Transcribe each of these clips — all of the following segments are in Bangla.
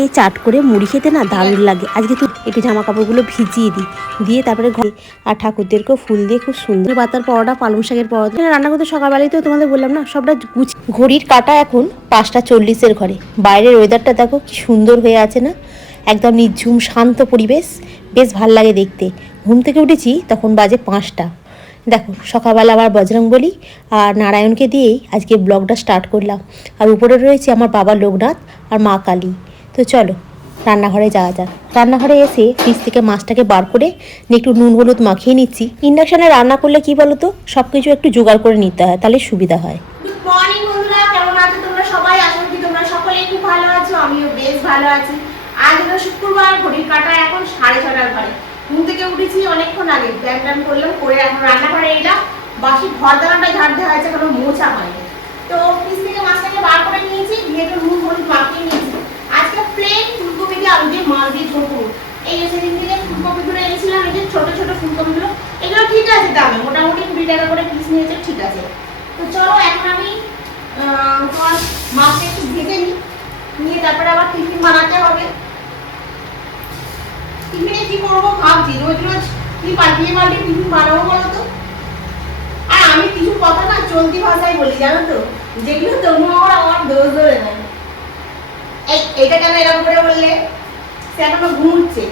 এই চাট করে মুড়ি খেতে না দারুণ লাগে। আজকে তো একটু জামা কাপড়গুলো ভিজিয়ে দিই, দিয়ে তারপরে ঘরে আর ঠাকুরদেরকেও ফুল দিয়ে খুব সুন্দর পাতার পরোটা, পালং শাকের পরোটা রান্না করতে সকালবেলায় তো তোমাদের বললাম না সবটা গুছিয়ে। ঘড়ির কাঁটা এখন 5:40 ঘরে। বাইরের ওয়েদারটা দেখো কি সুন্দর হয়ে আছে না, একদম নিঝুম শান্ত পরিবেশ, বেশ ভাল লাগে দেখতে। ঘুম থেকে উঠেছি তখন বাজে 5টা। দেখো সকালবেলা আবার বজরংবলী আর নারায়ণকে দিয়েই আজকে ব্লগটা স্টার্ট করলাম। আর উপরে রয়েছে আমার বাবা লোকনাথ আর মা কালী। তো চলো রান্নাঘরে যাওয়া যাক। রান্নাঘরে এসে ফ্রিজ থেকে মাছটাকে বার করে একটু নুন হলুদ মাখিয়ে নিচ্ছি। ইন্ডাকশানে রান্না করলে কি বলো তো, সব কিছু একটু জোগাড় করে নিতে হয়, তাহলে সুবিধা হয়। গুড মর্নিং বন্ধুরা, কেমন আছো তোমরা সবাই? আশা করি তোমরা সকলেই খুব ভালো আছো, আমিও বেশ ভালো আছি। আজ হলো শুক্রবার, ঘড়ির কাঁটা এখন 6:30 ঘরে। ঘুম থেকে উঠেছি অনেকক্ষণ আগে, ব্যায়াম করলাম, করে এখন রান্নাঘরে এলাম। বাকি ঘর দালানটা ঝাড় দেওয়া হয়েছে, কোনো মোছা হয়নি। তো ফ্রিজ থেকে মাছটাকে বার করে নিয়েছি, দিয়ে একটু নুন হলুদ মাখিয়ে নিয়েছি। আজকে প্লেন ফুলকপি দিয়ে আলু দিয়ে মাছ দিয়ে ঝোল করবো। এই যে সেদিন থেকে ফুলকপিগুলো এনেছিলাম, এই যে ছোট ছোট ফুলকপিগুলো, এগুলো ঠিক আছে দামে, মোটামুটি 20 টাকা করে পিস নিয়েছে, ঠিক আছে। তো চলো এখন আমি তোমার মাছটা একটু ভেজে নিই, নিয়ে তারপরে আবার টিফিন বানাতে হবে। টিফিনে কি করবো ভাবছি, রোজ রোজ কি পাল্টিয়ে পাল্টিয়ে টিফিন বানাবো বলো তো। আর আমি কিছু কথা না চলতি ভাষায় বলি জানো তো, যেগুলো তবু আমার দোষ ধরে নেয়। এইটা কেন এরকম করে বললে? সে এখনো ঘুমুচ্ছে।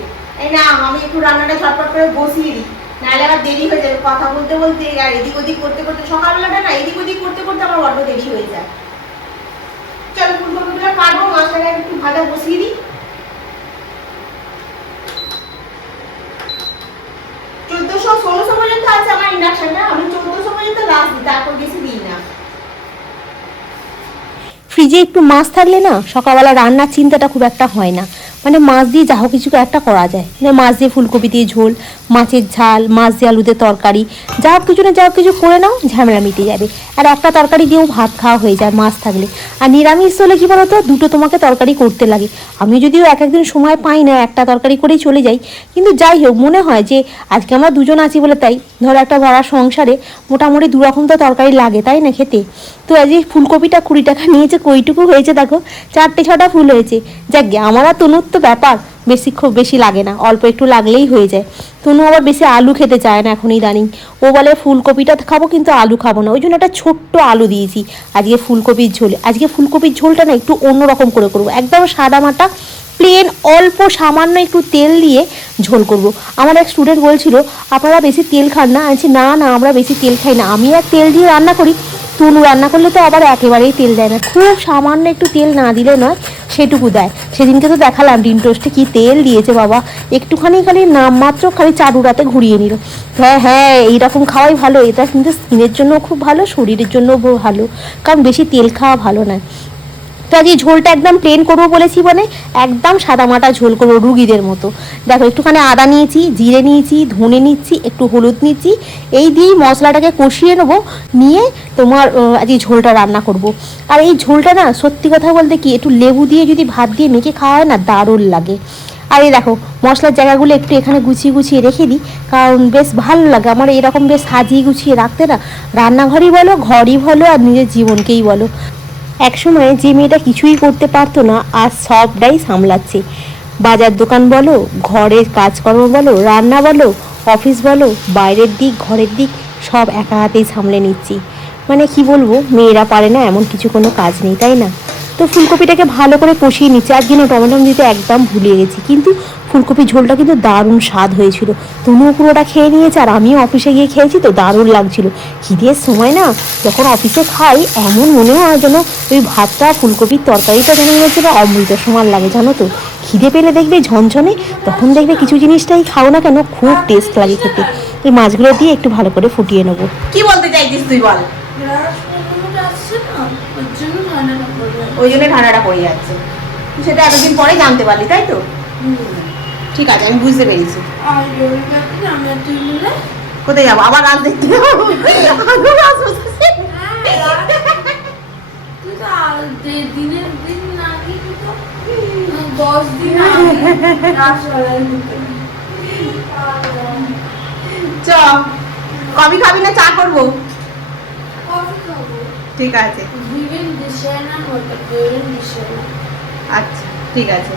এই না, আমি একটু রান্নাটা ঝটপট করে বসিয়ে দিই, নাহলে আবার দেরি হয়ে যাবে। কথা বলতে বলতে আর এদিক ওদিক করতে করতে সকালবেলাটা না এদিক ওদিক করতে করতে আমার বড্ড দেরি হয়ে যায়। চলো ফুলকপিগুলো কাটবো, মাছটাকে একটু ভাজা বসিয়ে দিই। 1400-1600 পর্যন্ত আছে আমার ইন্ডাকশনটা, আমি 1400 পর্যন্ত লাস্ট দিই, তারপর বেশি দিই না। ফ্রিজে একটু মাছ থাকলে না সকালবেলা রান্নার চিন্তাটা খুব একটা হয় না। মানে মাছ দিয়ে যা হোক কিছু একটা করা যায়, মানে মাছ দিয়ে ফুলকপি দিয়ে ঝোল, মাছের ঝাল, মাছ দিয়ে আলুতে তরকারি, যা হোক কিছু না যা হোক কিছু করে নাও, ঝামেলা মিটে যাবে। আর একটা তরকারি দিয়েও ভাত খাওয়া হয়ে যায় মাছ থাকলে। আর নিরামিষ হলে কী বলো তো, দুটো তোমাকে তরকারি করতে লাগে। আমি যদিও এক একদিন সময় পাই না, একটা তরকারি করেই চলে যাই, কিন্তু যাই হোক মনে হয় যে আজকে আমরা দুজন আছি বলে, তাই ধরো একটা ভরা সংসারে মোটামুটি 2 রকম তো তরকারি লাগে, তাই না খেতে। তো আজ এই ফুলকপিটা 20 টাকা নিয়েছে, কইটুকু হয়েছে দেখো, 4-6টা ফুল হয়েছে। যাক গে, আমার আর তনুর তো ব্যাপার খুব বেশি লাগে না, অল্প একটু লাগলেই হয়ে যায়। তনু আবার বেশি আলু খেতে চায় না এখন ইদানিং, ও বলে ফুলকপিটা খাবো কিন্তু আলু খাবো না, ওই জন্য একটা ছোট্ট আলু দিয়েছি আজকে ফুলকপির ঝোলে। আজকে ফুলকপির ঝোলটা না একটু অন্যরকম করে করবো, একদম সাদা মাটা প্লেন, অল্প সামান্য একটু তেল দিয়ে ঝোল করব। আমার এক স্টুডেন্ট বলছিল আপনারা বেশি তেল খান না, আমি না না আমরা বেশি তেল খাই না, আমি আর তেল দিয়ে রান্না করি, তনু রান্না করলে তো আবার একেবারেই তেল দেয় না, খুব সামান্য একটু তেল না দিলে নয়, সেটুকু দেয়। সেদিনকে তো দেখালাম ডিম টোস্টে কী তেল দিয়েছে বাবা, একটুখানি খালি নামমাত্র খালি চারুরাতে ঘুরিয়ে নিল। হ্যাঁ হ্যাঁ, এইরকম খাওয়াই ভালো, এটা কিন্তু স্কিনের জন্য খুব ভালো, শরীরের জন্য ভালো, কারণ বেশি তেল খাওয়া ভালো নয়। তো আজকে ঝোলটা একদম প্লেন করবো বলেছি, মানে একদম সাদামাটা ঝোল করবো রুগীদের মতো। দেখো একটুখানি আদা নিয়েছি, জিরে নিয়েছি, ধনে নিচ্ছি, একটু হলুদ নিচ্ছি, এই দিয়েই মশলাটাকে কষিয়ে নেবো, নিয়ে তোমার আজকে ঝোলটা রান্না করব। আর এই ঝোলটা না সত্যি কথা বলতে কি, একটু লেবু দিয়ে যদি ভাত দিয়ে মেখে খাওয়া হয় না, দারুণ লাগে। আর এই দেখো মশলার জায়গাগুলো একটু এখানে গুছিয়ে গুছিয়ে রেখে দিই, কারণ বেশ ভালো লাগে আমার এরকম বেশ সাজিয়ে গুছিয়ে রাখতে না, রান্নাঘরই বলো, ঘরই বলো, আর নিজের জীবনকেই বলো। একসময় যে মেয়েটা কিছুই করতে পারতো না, আজ সবটাই সামলাচ্ছে। বাজার দোকান বলো, ঘরের কাজকর্ম বলো, রান্না বলো, অফিস বলো, বাইরের দিক ঘরের দিক সব একা হাতেই সামলে নিচ্ছি। মানে কি বলবো, মেয়েরা পারে না এমন কিছু কোনো কাজ নেই, তাই না। তো ফুলকপিটাকে ভালো করে কষিয়ে নিচ্ছি, আজকে না টমেটো দিতে একদম ভুলিয়ে গেছি, কিন্তু ফুলকপির ঝোলটা কিন্তু দারুণ স্বাদ হয়েছিল। তনুও পুরোটা খেয়ে নিয়েছে, আর আমিও অফিসে গিয়ে খেয়েছি, তো দারুণ লাগছিল। খিদের সময় না যখন অফিসে খাই, এমন মনে হয় যেন ওই ভাতটা ফুলকপির তরকারিটা যেন হয়েছিল অমৃত সমান লাগে, জানো তো। খিদে পেলে দেখবে ঝনঝনে, তখন দেখবে কিছু জিনিসটাই খাও না কেন খুব টেস্ট লাগে খেতে। এই মাছগুলো দিয়ে একটু ভালো করে ফুটিয়ে নেবো। কি বলতে চাইছিস তুই বল? ওই জন্য ঠান্ডাটা পড়ে যাচ্ছে, সেটা এতদিন পরে জানতে পারলি, তাই তো? ঠিক আছে, আমি বুঝতে পেরেছি। কোথায় যাবো আবার? রাত দেখতে চ, কফি খাবি না চা করবো? ঠিক আছে, আচ্ছা ঠিক আছে।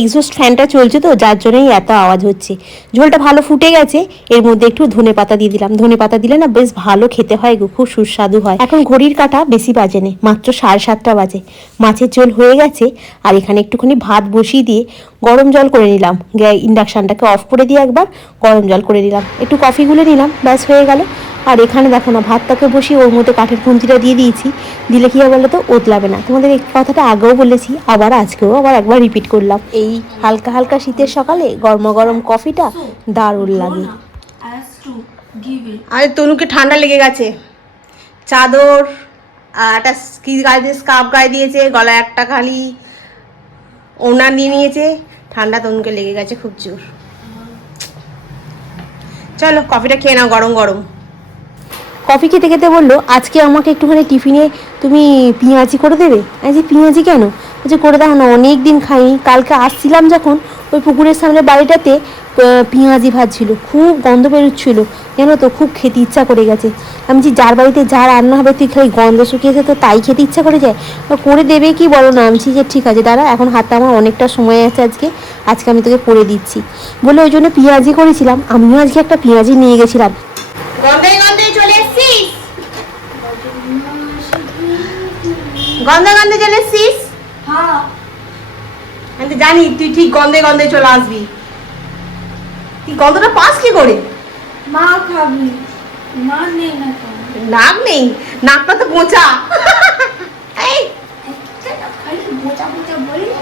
এক্সস্ট ফ্যানটা চলছে তো, যার জন্যই এত আওয়াজ হচ্ছে। ঝোলটা ভালো ফুটে গেছে, এর মধ্যে একটু ধনেপাতা দিয়ে দিলাম। ধনেপাতা দিলে না বেশ ভালো খেতে হয় গো, খুব সুস্বাদু হয়। এখন ঘড়ির কাঁটা বেশি বাজে না, মাত্র 7:30 বাজে। মাছের ঝোল হয়ে গেছে, আর এখানে একটুখানি ভাত বসিয়ে দিয়ে গরম জল করে নিলাম। ইন্ডাকশানটাকে অফ করে দিয়ে একবার গরম জল করে নিলাম, একটু কফি গুলে নিলাম, ব্যাস হয়ে গেল। আর এখানে দেখো না, ভাতটাকে বসিয়ে ওর মধ্যে কাঠের খুন্তিটা দিয়ে দিয়েছি। দিলে কী হবে বলো তো, ওতলাবে না। তোমাদের এই কথাটা আগেও বলেছি, আবার আজকেও আবার একবার রিপিট করলাম। এই হালকা হালকা শীতের সকালে গরম গরম কফিটা দারুণ লাগে। আর তনুকে ঠান্ডা লেগে গেছে, চাদর আর একটা কি গায়ে দিয়ে স্কার্ফ গায়ে দিয়েছে, গলায় একটা খালি ওড়না নিয়ে নিয়েছে। ঠান্ডা তনুকে লেগে গেছে খুব জোর। চলো কফিটা খেয়ে নাও গরম গরম। কফি খেতে খেতে বললো, আজকে আমাকে একটুখানি টিফিনে তুমি পেঁয়াজি করে দেবে। আমি যে পেঁয়াজি কেন? বলছে করে দাও না, অনেক দিন খাইনি। কালকে আসছিলাম যখন, ওই পুকুরের সামনে বাড়িটাতে পেঁয়াজি ভাজছিল, খুব গন্ধ বেরোচ্ছিলো, জানো তো, খুব খেতে ইচ্ছা করে গেছে। আমি যে যার বাড়িতে যা রান্না হবে তুই খালি গন্ধ শুকিয়েছে তো তাই খেতে ইচ্ছা করে যায়, করে দেবে কি বলো না। আমি যে ঠিক আছে দাঁড়া, এখন হাতে আমার অনেকটা সময় আছে, আজকে আমি তোকে করে দিচ্ছি বলে ওই জন্য পেঁয়াজি করেছিলাম। আমিও আজকে একটা পেঁয়াজি নিয়ে গেছিলাম। গন্ধে গন্ধে চলে এসছিস, গন্ধে গন্ধে চলে এসছিস। হ্যাঁ, আমি তো জানি তুই ঠিক গন্ধে গন্ধে চলে আসবি। তুই গন্ধটা পাস কি করে? মা খাবি, মা নেই না কেন? নাক নেই, নাকটা তো বোঁচা। এই খালি বোচা বোচা বললে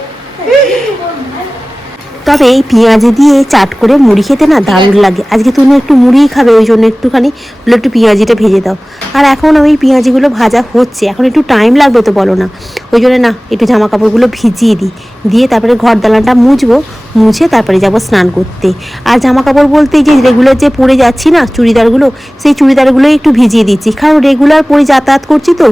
তবে এই পেঁয়াজি দিয়ে চাট করে মুড়ি খেতে না দারুণ লাগে। আজকে তুমি একটু মুড়িই খাবে, ওই জন্য একটুখানি বলে একটু পেঁয়াজিটা ভেজে দাও। আর এখন ওই পেঁয়াজিগুলো ভাজা হচ্ছে, এখন একটু টাইম লাগবে তো বলো না, ওই জন্য না একটু জামা কাপড়গুলো ভিজিয়ে দিই, দিয়ে তারপরে ঘর দালানটা মুছবো, মুছে তারপরে যাব স্নান করতে। আর জামা কাপড় বলতে যে রেগুলার যে পরে যাচ্ছি না চুড়িদারগুলো, সেই চুড়িদারগুলোই একটু ভিজিয়ে দিচ্ছি, কারণ রেগুলার পরে যাতায়াত করছি তো।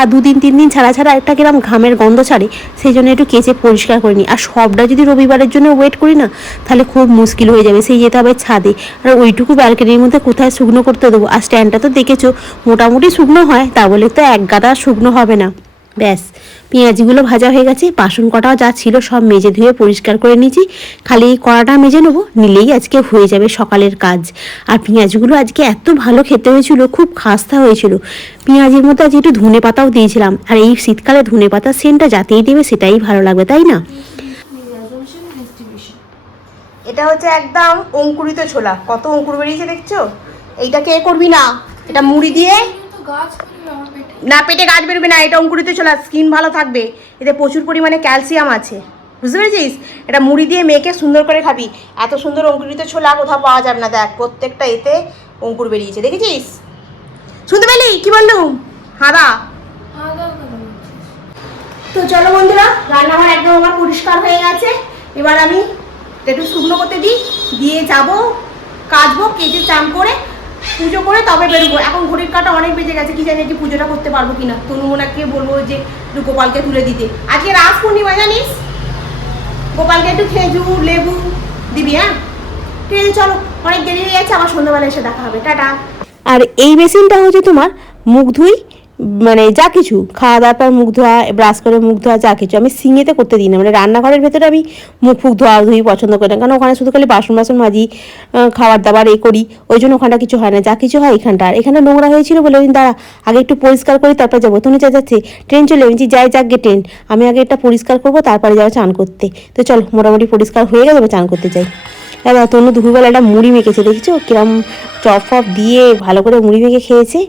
আর 2-3 দিন ছাড়া ছাড়া একটা কিরম ঘামের গন্ধ ছাড়ে, সেই জন্য একটু কেচে পরিষ্কার করে নিই। আর সবটা যদি রবিবারের জন্য ওয়েট করি না, তাহলে খুব মুশকিল হয়ে যাবে। সেই যেতে হবে ছাদে, আর ওইটুকু ব্যালকনির মধ্যে কোথায় শুকনো করতে দেবো। আর স্ট্যান্ডটা তো দেখেছো মোটামুটি শুকনো হয়, তা বলে তো এক গাদা শুকনো হবে না। ব্যাস, পেঁয়াজিগুলো ভাজা হয়ে গেছে, বাসন কটাও যা ছিল সব মেজে ধুয়ে পরিষ্কার করে নিয়েছি। খালি এই কড়াটা মেজে নেবো, নিলেই আজকে হয়ে যাবে সকালের কাজ। আর পেঁয়াজিগুলো আজকে এত ভালো খেতে হয়েছিল, খুব খাস্তা হয়েছিল। পেঁয়াজির মধ্যে আজকে একটু ধনে পাতাও দিয়েছিলাম, আর এই শীতকালে ধনে পাতার সেন্টটা যাতেই দেবে সেটাই ভালো লাগবে, তাই না? এটা হচ্ছে একদম অঙ্কুরিত ছোলা, কত অঙ্কুর বেরিয়েছে দেখছো। এইটা কে করবি না, এটা মুড়ি দিয়ে তো গাছ করবে আমার পেটে। না, পেটে গাছ বেরোবে না। এটা অঙ্কুরিত ছোলা, স্কিন ভালো থাকবে, এতে প্রচুর পরিমাণে ক্যালসিয়াম আছে, বুঝতে পেরেছিস। এটা মুড়ি দিয়ে মেখে সুন্দর করে খাবি। এত সুন্দর অঙ্কুরিত ছোলা কোথাও পাওয়া যাবে না, দেখ প্রত্যেকটা এতে অঙ্কুর বেরিয়েছে, দেখেছিস? শুনতে পেলি কি বললুম? হাদা। তো চলো বন্ধুরা, রান্নাঘর একদম আমার পরিষ্কার হয়ে গেছে। এবার আমি একটু শুকনো করতে দিই, দিয়ে যাবো কাচবো, কেটে চান করে পুজো করে তবে বেরোবো। এখন ঘড়ির কাঁটা অনেক বেজে গেছে, কি জানি কি পুজোটা করতে পারবো কিনা। তনুমোনাকে বলবো যে একটু গোপালকে তুলে দিতে, আজকে রাস পূর্ণিমা জানিস। গোপালকে একটু খেজুর লেবু দিবি, হ্যাঁ ঠিক আছে। চলো, অনেক দেরি হয়ে যাচ্ছে, আবার সন্ধ্যাবেলা এসে দেখা হবে, টাটা। আর এই মেশিনটা হচ্ছে তোমার মুখ ধুই, মানে যা কিছু খাওয়া দাওয়ার পর মুখ ধোয়া, ব্রাশ করে মুখ ধোয়া, যা কিছু আমি সিঙেতে করতে দিই না। মানে রান্নাঘরের ভেতরে আমি মুখ ফুক ধোয়া ধুই পছন্দ করি না, কারণ ওখানে শুধু খালি বাসন মাজি, খাবার দাবার করি, ওই জন্য ওখানটা কিছু হয় না। যা কিছু হয় এখানটা। আর এখানে নোংরা হয়েছিল বলে ওই দাঁড়া আগে একটু পরিষ্কার করি তারপর যাবো। তুমি যাচ্ছে ট্রেন চলে এসেছি, যাই যাক গে ট্রেন, আমি আগে এটা পরিষ্কার করবো তারপরে যাবো চান করতে। তো চলো, মোটামুটি পরিষ্কার হয়ে গেলে চান করতে যাই। দাদা তনু দুপুরবেলা একটা মুড়ি মেখেছে, দেখছো কিরম চপ ফপ দিয়ে ভালো করে মুড়ি মেখে খেয়েছে।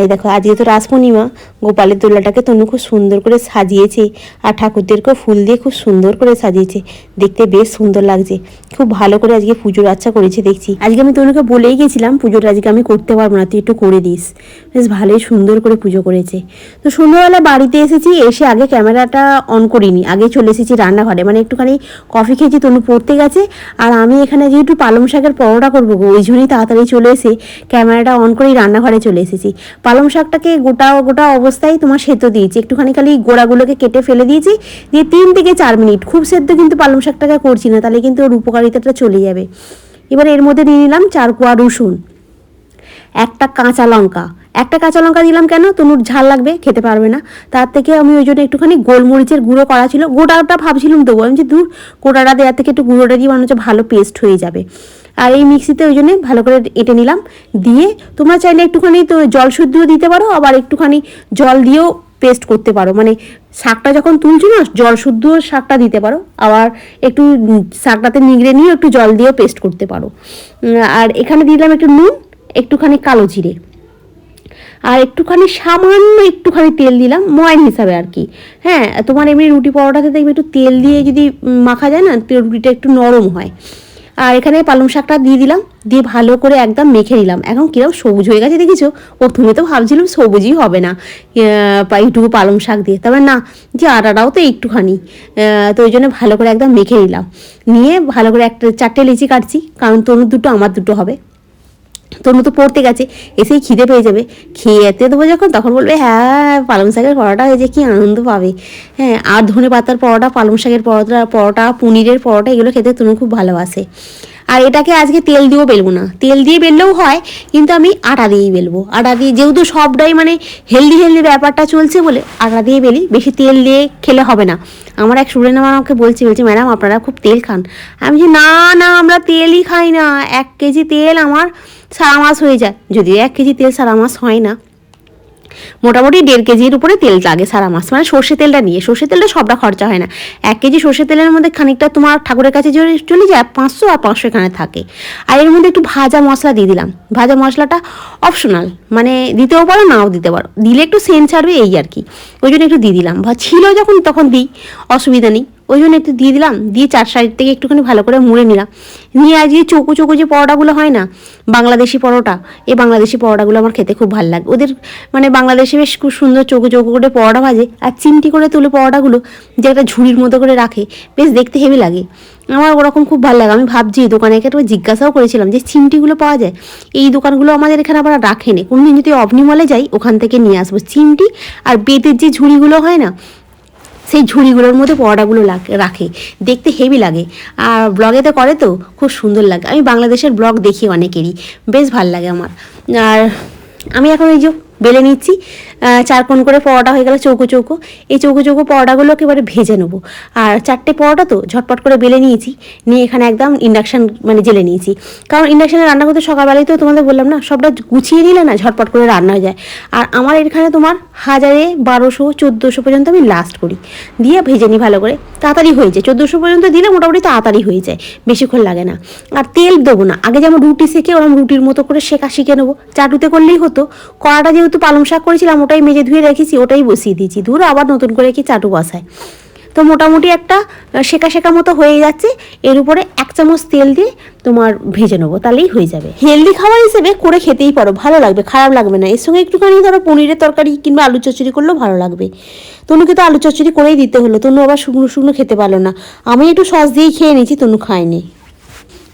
এই দেখো, আজকে তো রাস পূর্ণিমা, গোপালের দোলাটাকে তনু খুব সুন্দর করে সাজিয়েছে, আর ঠাকুরদেরকেও ফুল দিয়ে খুব সুন্দর করে সাজিয়েছে, দেখতে বেশ সুন্দর লাগছে। খুব ভালো করে আজকে পুজোর আচ্ছা করেছে দেখছি। আজকে আমি তনুকে বলেই গেছিলাম পুজোটা আজকে আমি করতে পারবো না, তুই একটু করে দিস। বেশ ভালোই সুন্দর করে পুজো করেছে। তো সন্ধ্যাবেলা বাড়িতে এসেছি, এসে আগে ক্যামেরাটা অন করিনি, আগে চলে এসেছি রান্নাঘরে, মানে একটুখানি কফি খেয়েছি, তনু পড়তে গেছে। আর আমি এখানে যেহেতু পালং শাকের পরোটা করবো, ওই জন্যই তাড়াতাড়ি চলে এসে ক্যামেরাটা অন করেই রান্নাঘরে চলে এসেছি। পালং শাকটাকে গোটা গোটা অবস্থায় তোমার সেদ্ধ দিয়েছি, একটুখানি খালি গোড়াগুলোকে কেটে ফেলে দিয়েছি, দিয়ে 3 থেকে 4 মিনিট, খুব সেদ্ধ কিন্তু পালং শাকটাকে করছি না, তাহলে কিন্তু ওর উপকারিতাটা চলে যাবে। এবার এর মধ্যে নিয়ে নিলাম 4 কোয়া রসুন, একটা কাঁচা লঙ্কা, একটা কাঁচা লঙ্কা দিলাম কেন, তনুর ঝাল লাগবে, খেতে পারবে না। তার থেকে আমি ওই জন্য একটুখানি গোলমরিচের গুঁড়ো করা ছিল, গোটাটা ভাবছিলাম দেবো, আমি যে দূর গোটাটা দেওয়ার থেকে একটু গুঁড়োটা দিয়ে মনে হচ্ছে ভালো পেস্ট হয়ে যাবে। আর এই মিক্সিতে ওই জন্য ভালো করে এঁটে নিলাম। দিয়ে তোমরা চাইলে একটুখানি তো জল শুদ্ধও দিতে পারো, আবার একটুখানি জল দিয়েও পেস্ট করতে পারো, মানে শাকটা যখন তুলছো না জল শুদ্ধ শাকটা দিতে পারো, আবার একটু শাকটাতে নিগড়ে নিয়ে একটু জল দিয়েও পেস্ট করতে পারো। আর এখানে দিলাম একটু নুন, একটুখানি কালো জিরে, আর একটুখানি সামান্য একটুখানি তেল দিলাম ময়ান হিসাবে আর কি। হ্যাঁ, তোমার এমনি রুটি পরোটাতে দেখবে একটু তেল দিয়ে যদি মাখা যায় না, রুটিটা একটু নরম হয়। আর এখানে পালং শাকটা দিয়ে দিলাম, দিয়ে ভালো করে একদম মেখে নিলাম। এখন কিরকম সবুজ হয়ে গেছে দেখেছো, প্রথমে তো ভাবছিলাম সবুজই হবে না এইটুকু পালং শাক দিয়ে, তবে না, যে আটাটাও তো একটুখানি, তো ওই জন্য ভালো করে একদম মেখে নিলাম। নিয়ে ভালো করে একটা 4টে লিচি কাটছি, কারণ তনুর দুটো আমার দুটো হবে। তনু তো পড়তে গেছে, এসেই খিদে পেয়ে যাবে, খেতে দেবো যখন তখন বলবে হ্যাঁ পালং শাকের পরোটা হয়েছে, কি আনন্দ পাবে। হ্যাঁ, আর ধনে পাতার পরোটা, পালং শাকের পরোটা, পনিরের পরোটা, এগুলো খেতে তনু খুব ভালোবাসে। আর এটাকে আজকে তেল দিয়েও বেলবো না, তেল দিয়ে বেললেও হয়, কিন্তু আমি আটা দিয়েই বেলবো। আটা দিয়ে যেহেতু সবটাই মানে হেলদি ব্যাপারটা চলছে বলে আটা দিয়ে বেলি, বেশি তেল দিয়ে খেলে হবে না। আমার এক স্টুডেন্ট আমাকে বলছে ম্যাডাম আপনারা খুব তেল খান। আমি বলছি না আমরা তেলই খাই না, 1 কেজি তেল আমার সারা মাস হয়ে যায়। যদিও 1 কেজি তেল সারা মাস হয় না, মোটামুটি 1.5 কেজির উপরে তেল লাগে সারা মাস, মানে সর্ষে তেলটা নিয়ে। সর্ষে তেলটা সবটা খরচা হয় না, 1 কেজি সর্ষে তেলের মধ্যে খানিকটা তোমার ঠাকুরের কাছে চলে যায় 500, আর 500 এখানে থাকে। আর এর মধ্যে একটু ভাজা মশলা দিয়ে দিলাম, ভাজা মশলাটা অপশনাল, মানে দিতেও পারো নাও দিতে পারো, দিলে একটু সেন্ট ছাড়বে এই আর কি, ওই জন্য একটু দিয়ে দিলাম। ছিল যখন তখন দিই, অসুবিধা নেই, ওই জন্য একটু দিয়ে দিলাম। দিয়ে 4 সাইড থেকে একটুখানি ভালো করে মুড়ে নিলাম। নিয়ে আজকে চৌকো যে পরোটাগুলো হয় না, বাংলাদেশি পরোটা, এই বাংলাদেশি পরোটাগুলো আমার খেতে খুব ভালো লাগে। ওদের মানে বাংলাদেশে বেশ খুব সুন্দর চৌকো করে পরোটা ভাজে, আর চিমটি করে তুলে পরোটাগুলো যে একটা ঝুড়ির মতো করে রাখে, বেশ দেখতে হেভি লাগে। আমার ওরকম খুব ভালো লাগে। আমি ভাবছি দোকানে একটু জিজ্ঞাসাও করেছিলাম যে চিমটিগুলো পাওয়া যায়, এই দোকানগুলো আমাদের এখানে আবার রাখেনি, কোনোদিন যদি অবনি মলে যাই ওখান থেকে নিয়ে আসবো চিমটি। আর বেতের যে ঝুড়িগুলো হয় না, সেই ঝুড়িগুলোর মধ্যে পরোটাগুলো রাখে, দেখতে হেভি লাগে। আর ব্লগেতে করে তো খুব সুন্দর লাগে। আমি বাংলাদেশের ব্লগ দেখি অনেকেরই, বেশ ভালো লাগে আমার। আর আমি এখন এই যে বেলে নিচ্ছি, 4 কোণ করে পরোটা হয়ে গেল চৌকো। এই চৌকো পরোটাগুলোকে এবারে ভেজে নেবো। আর 4টে পরোটা তো ঝটপট করে বেলে নিয়েছি, নিয়ে এখানে একদম ইন্ডাকশান মানে জেলে নিয়েছি, কারণ ইন্ডাকশানে রান্না করতে সকালবেলায় তো তোমাদের বললাম না, সবটা গুছিয়ে নিলে না ঝটপট করে রান্না হয়ে যায়। আর আমার এখানে তোমার 1000, 1200, 1400 পর্যন্ত আমি লাস্ট করি, দিয়ে ভেজে নিই ভালো করে, তাড়াতাড়ি হয়ে যায়। 1400 পর্যন্ত দিলে মোটামুটি তাড়াতাড়ি হয়ে যায়, বেশিক্ষণ লাগে না। আর তেল দেবো না, আগে যেমন রুটি সেঁকে ওরকম রুটির মতো করে শিখে নেবো, চাটুতে করলেই হতো। কড়াটা যেহেতু পালং শাক করেছিলাম ওটাই মেজে ধুয়ে রেখেছি, ওটাই বসিয়ে দিয়েছি, ধুয়ে আবার নতুন করে কি চাটু বসায়। তো মোটামুটি একটা শেখা মতো হয়ে যাচ্ছে। এর উপরে 1 চামচ তেল দিয়ে তোমার ভেজে নেবো, তাহলেই হয়ে যাবে। হেলদি খাবার হিসেবে করে খেতেই পারো, ভালো লাগবে, খারাপ লাগবে না। এর সঙ্গে একটুখানি ধরো পনিরের তরকারি কিংবা আলু চচ্চড়ি করলেও ভালো লাগবে। তনুকে তো আলু চচ্চড়ি করেই দিতে হলো, তনু আবার শুকনো খেতে পারলো না। আমি একটু সস দিয়েই খেয়ে নিয়েছি, তনু খায়নি।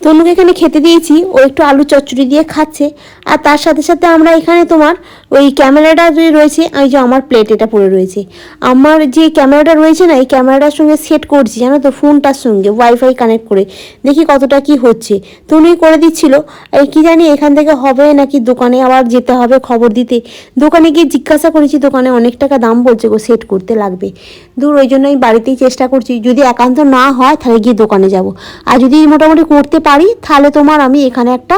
তনুকে এখানে খেতে দিয়েছি, ও একটু আলু চচ্চড়ি দিয়ে খাচ্ছে। আর তার সাথে সাথে আমরা এখানে তোমার ওই ক্যামেরাটা যে রয়েছে, এই যে আমার প্লেট এটা পড়ে রয়েছে, আমার যে ক্যামেরাটা রয়েছে না, এই ক্যামেরাটার সঙ্গে সেট করছি জানো তো, ফোনটার সঙ্গে ওয়াইফাই কানেক্ট করে, দেখি কতটা কি হচ্ছে। তনুই করে দিচ্ছিল, এই কি জানি এখান থেকে হবে নাকি দোকানে আবার যেতে হবে খবর দিতে। দোকানে গিয়ে জিজ্ঞাসা করেছি, দোকানে অনেক টাকা দাম বলছে গো, সেট করতে লাগবে। ওই জন্যই বাড়িতেই চেষ্টা করছি, যদি একান্ত না হয় তাহলে গিয়ে দোকানে যাব। আর যদি মোটামুটি করতে পারি তাহলে তোমার আমি এখানে একটা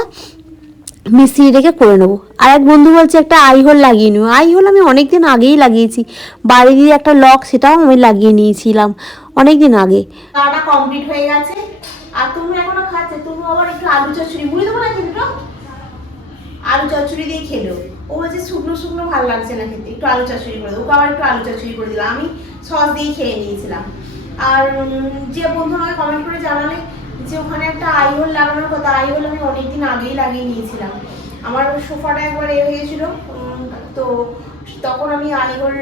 মিস্ত্রি রেখে করে নেবো। আর এক বন্ধু বলছে একটা আইহোল লাগিয়ে নেবো। আইহোল আমি অনেকদিন আগেই লাগিয়েছি, বাড়ি দিয়ে একটা লক, সেটাও আমি লাগিয়ে নিয়েছিলাম অনেকদিন আগে। খাওয়াটা কমপ্লিট হয়ে গেছে, আর তুমি এখনো খাচ্ছে। তুমি আবার একটু আলু চচ্চড়ি মুড়ি দেবো না, কিন্তু আলু চচ্চড়ি দিয়ে খেলো। ও বলছে শুকনো ভালো লাগছে না খেতে, একটু আলু চচ্চড়ি করে দেবো। ওকে আবার একটু আলু চচ্চড়ি করে দিলাম, আমি সস দিয়ে খেয়ে নিয়েছিলাম। আর যে বন্ধু আমাকে কমেন্ট করে জানালে যে ওখানে একটা আইহোল লাগানোর কথা, আইহোল আমি অনেকদিন আগেই লাগিয়ে নিয়েছিলাম। আমার সোফাটা একবার হয়ে গেছিল, তো তখন আমি আইহোল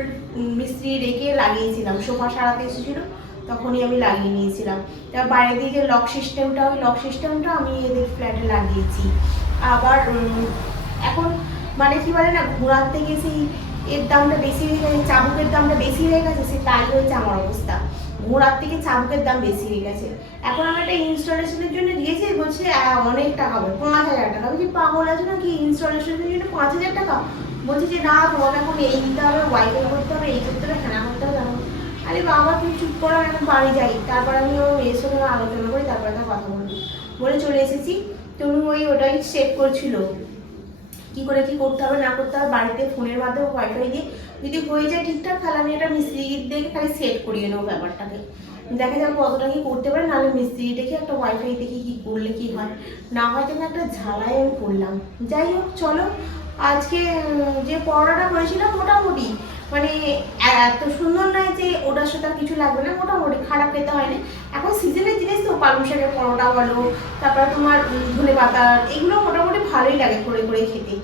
মিস্ত্রি রেখে লাগিয়েছিলাম। সোফা সারাতে এসেছিলো তখনই আমি লাগিয়ে নিয়েছিলাম। তার বাইরে দিয়ে যে লক সিস্টেমটা, ওই লক সিস্টেমটা আমি এদের ফ্ল্যাটে লাগিয়েছি। আবার এখন মানে কি বলে না, ঘোরার থেকে সেই এর দামটা বেশি হয়ে গেছে, চাবুকের দামটা বেশি হয়ে গেছে, সে তাই হয়েছে আমার অবস্থা। ঘোড়ার থেকে চাবুকের দাম বেশি হয়ে গেছে। এখন আমি একটা ইনস্টলেশনের জন্য দিয়েছি, বলছে অনেক টাকা হবে, 5000 টাকা। আমি কি পাগল আছে নাকি, ইনস্টলেশনের জন্য 5000 টাকা? বলছি যে না তোমাকে এখন এই দিতে হবে, ওয়াইফাই করতে হবে, এই করতে হবে, খেলা করতে হবে, তেমন। আরে বাবা তুমি চুপ করো, আমি বাড়ি যাই, তারপর আমি ও এর সঙ্গে আলোচনা করি, তারপরে তার কথা বলবো বলে চলে এসেছি। তুমি ওটাই সেভ করছিল কি করে কি করতে হবে না করতে হবে, বাড়িতে ফোনের মাধ্যমে ওয়াইফাই দিয়ে যদি হয়ে যায় ঠিকঠাক, তাহলে আমি একটা মিস্ত্রি দেখে খালি সেট করিয়ে নেবো ব্যাপারটাকে, দেখা যাক কতটা কি করতে পারে, নাহলে মিস্ত্রি দেখে একটা ওয়াইফাই দেখে কি করলে কি হয় না হয়, তুমি একটা ঝালাই আমি করলাম। যাই হোক চলো, আজকে যে পরোটাটা করেছিলাম মোটামুটি মানে এত সুন্দর নয় যে ওটার সাথে আর কিছু লাগবে না, মোটামুটি খারাপ খেতে হয়নি। এখন সিজনের জিনিস তো, পালং শাকের পরোটা বলো, তারপরে তোমার ধনে পাতার, এগুলো মোটামুটি ভালোই লাগে করে করে খেতে।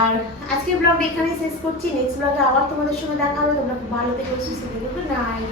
আর আজকের ব্লগটা এখানেই শেষ করছি, নেক্সট ব্লগে আবার তোমাদের সঙ্গে দেখা হবে। তোমরা খুব ভালো থেকে সুস্থ থেকে, গুড নাইট।